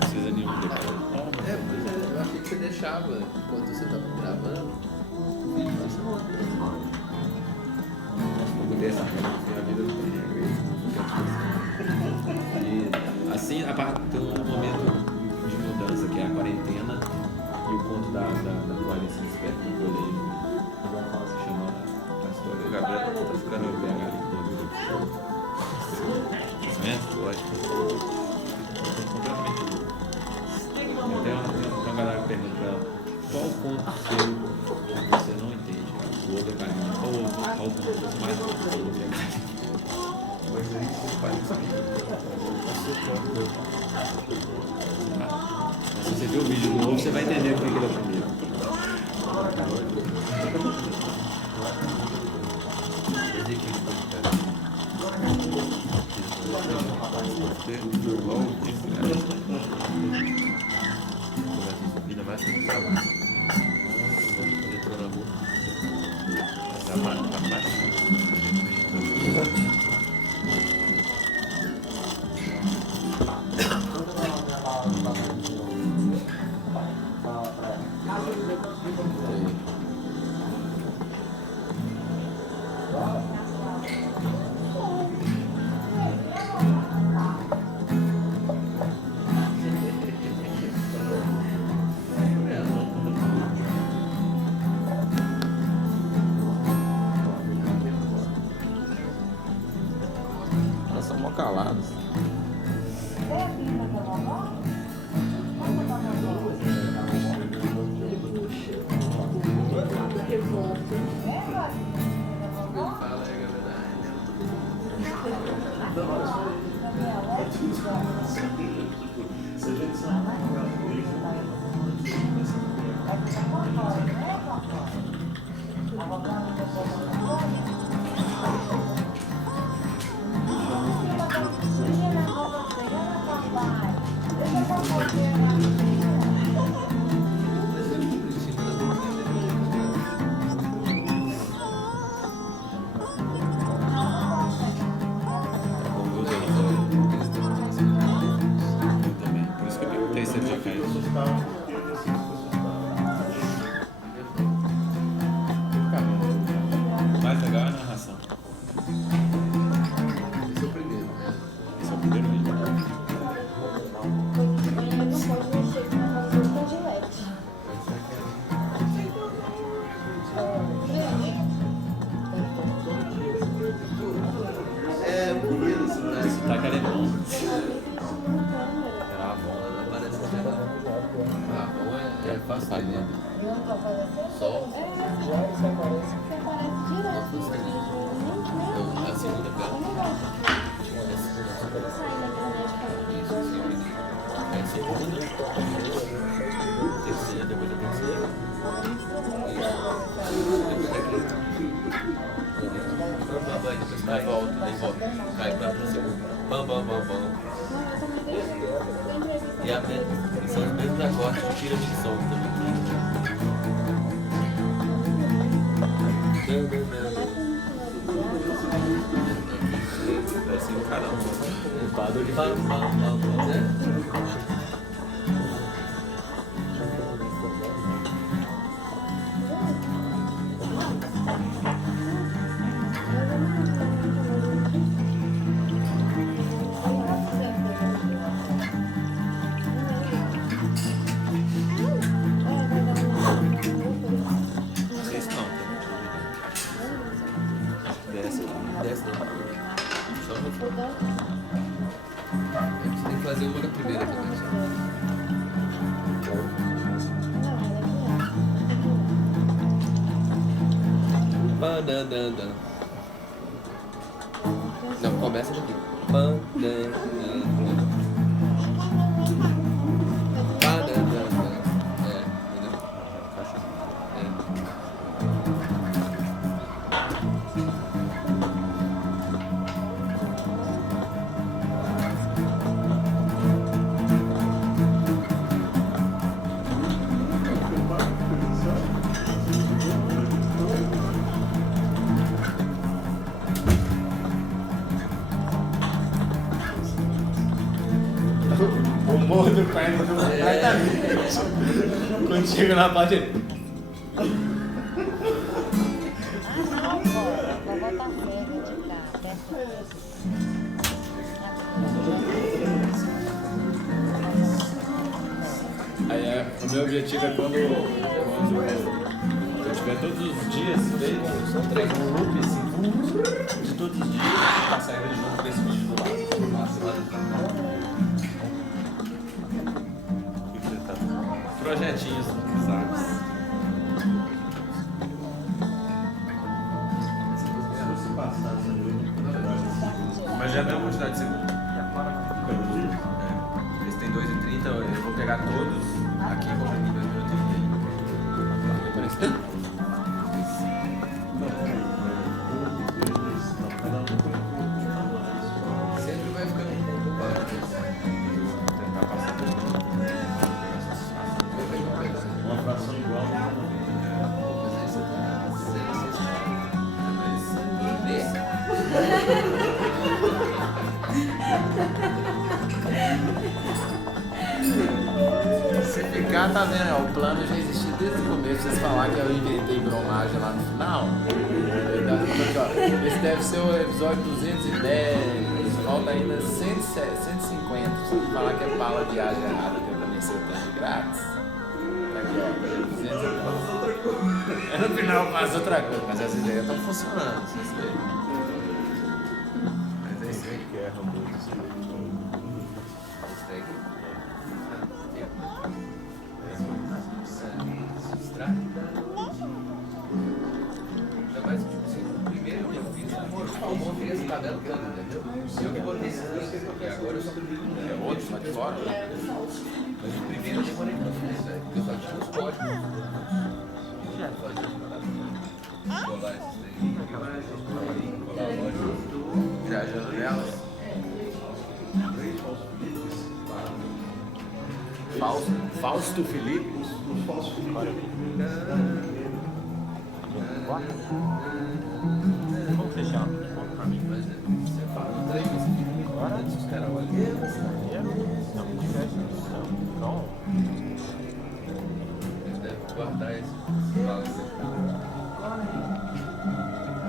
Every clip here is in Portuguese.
Precisa nenhum depois. Pois é, eu achei que você deixava enquanto você tava gravando. Eu botei essa regra a vida não tem regra. E assim, a partir do momento de mudança, que é a quarentena e o conto da toalha se desperta no colégio, chama a história. O Gabriel tá ficando eu pegar ali do conhecimento, lógico. Completamente louco. Tem uma galera que pergunta pra ela qual conto seu que você não entende. O outro é carinho. Qual conto você mais gosta? O outro é carinho. Mas aí você faz isso aqui. Se você ver o vídeo do novo, você vai entender o que ele é o primeiro. Ainda mais que o trabalho. Entrou na boca. Elas são mó caladas. Por isso que eu perguntei se ele já caiu. O mais legal é a narração. Esse é o primeiro, né? Esse é o primeiro vídeo. É, bonito esse cara. Esse taco é bom. Era bom. Não parece que era. Ah, bom é fácil de entender. Sol. Não fosse ali. Então, a segunda cara. A segunda. Isso, sim. É a segunda. Terceira, depois a terceira. Isso. Depois a quinta. Vai, depois vai, volta, daí volta. Vai pra segunda. Bam, bam, bam, bam. E são os mesmos acordes de tira de som também. Parece um caramba. O padrão de bam, bam, bam, bam. Esse não. Desce. Desce, né? Só um pouquinho. Você tem que fazer uma da primeira também. Bananana. Não, começa daqui. Bananana. Bananana. É, entendeu? perna completamente. Quando chega na parte, ele... Vou botar ferro de cá. Aí o meu objetivo é quando eu tiver todos os dias feito, são 3 loop assim, de todos os dias, passar ele junto com esse vídeo do lado. Projetinhos, sabe? Mas já deu quantidade de segundos. Eles têm 2:30, eu vou pegar todos aqui e vou pegar em 2 minutos e meio. Sempre vai ficando um pouco baixo. Vou tentar passar uma fração igual. Se ficar, tá vendo? O plano já existiu desde o começo. Vocês falaram que eu inventei bromagem lá no final. Esse deve ser o episódio 210. Falta ainda 150. Se falar que é pala viagem errada, que eu também sei o tanto grátis. Tá aqui, ó. 200. No final faz outra coisa, mas as ideias estão funcionando. Vocês veem. Mas é isso aí que erra muito. Ainda mais, tipo assim, o primeiro que eu fiz, eu montei esse cabelo todo, entendeu? Eu que botei esse link, porque agora eu só é outro lá de fora. Mas o primeiro eu demorei pra fazer, velho, porque eu só tinha os códigos. Colar esses daí, colar a loja, viajando nelas. Fausto Felipe. Como você chama? Pra mim. Você fala um trem, agora os caras olham. Não, não tivesse não. Eles devem guardar esse.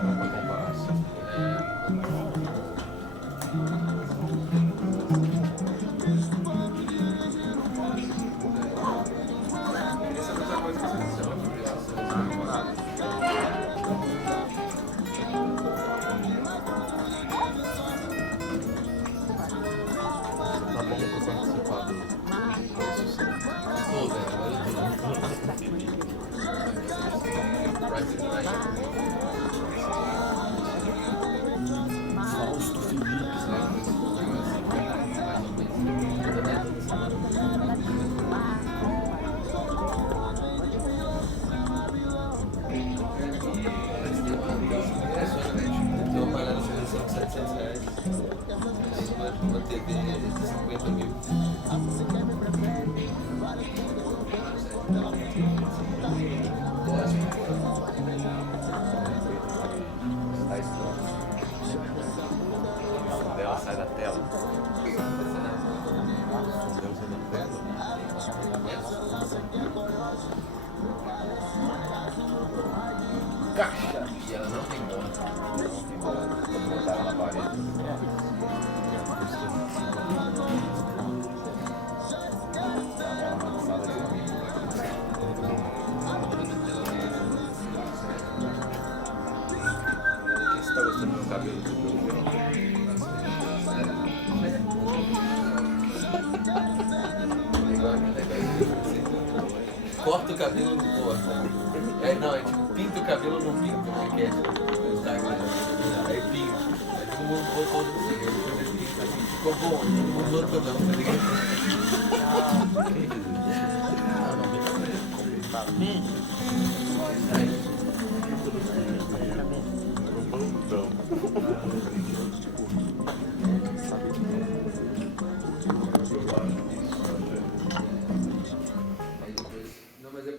Uma comparação. Tá bom que eu participar do Fausto Felipe. Estou pagando seleção de R$700. Uma TV de 50 mil. dela sai da tela. Caixa! E ela não tem ponta. Vou botar ela na parede. Você tá gostando do meu cabelo? Corta o cabelo no corta. É, não, é tipo, pinta o cabelo no pinto, porque é no Instagram. Aí pinta. Aí todo mundo botou no Instagram. Depois ele pinta assim, ficou bom. Todo mundo botou não, tá ligado? Não, mas é